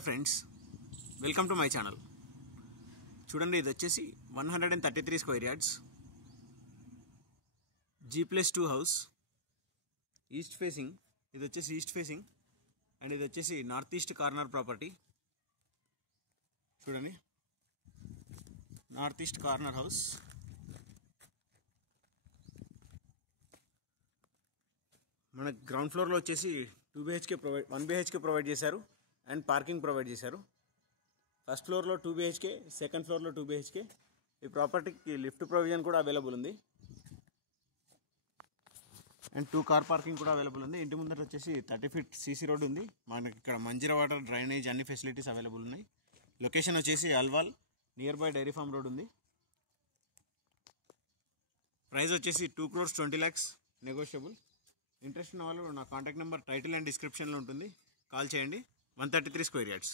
Hello friends, welcome to my channel. చూడండి, ఇది వచ్చేసి 133 square yards G+2 house, east facing. ఇది వచ్చేసి ఈస్ట్ ఫేసింగ్ అండ్ ఇది వచ్చేసి నార్త్ ఈస్ట్ కార్నర్ ప్రాపర్టీ. చూడండి, నార్త్ ఈస్ట్ కార్నర్ హౌస్. మన గ్రౌండ్ ఫ్లోర్లో వచ్చేసి 2 BHK 1 BHK ప్రొవైడ్ చేశారు అండ్ పార్కింగ్ ప్రొవైడ్ చేశారు. ఫస్ట్ ఫ్లోర్లో 2 BHK, సెకండ్ ఫ్లోర్లో 2 BHK. ఈ ప్రాపర్టీకి లిఫ్ట్ ప్రొవిజన్ కూడా అవైలబుల్ ఉంది అండ్ 2 కార్ పార్కింగ్ కూడా అవైలబుల్ ఉంది. ఇంటి ముందర వచ్చేసి 30 feet CC రోడ్ ఉంది. మనకి ఇక్కడ మంజీరా వాటర్, డ్రైనేజ్ అన్ని ఫెసిలిటీస్ అవైలబుల్ ఉన్నాయి. లొకేషన్ వచ్చేసి Alwal, near by dairy farm road ఉంది. ప్రైస్ వచ్చేసి 2,20 lakhs, నెగోషియబుల్. ఇంట్రెస్ట్ ఉన్న వాళ్ళు నా కాంటాక్ట్ నెంబర్ టైటిల్ అండ్ డిస్క్రిప్షన్లో ఉంటుంది, కాల్ చేయండి. 133 స్క్వేర్ యార్డ్స్.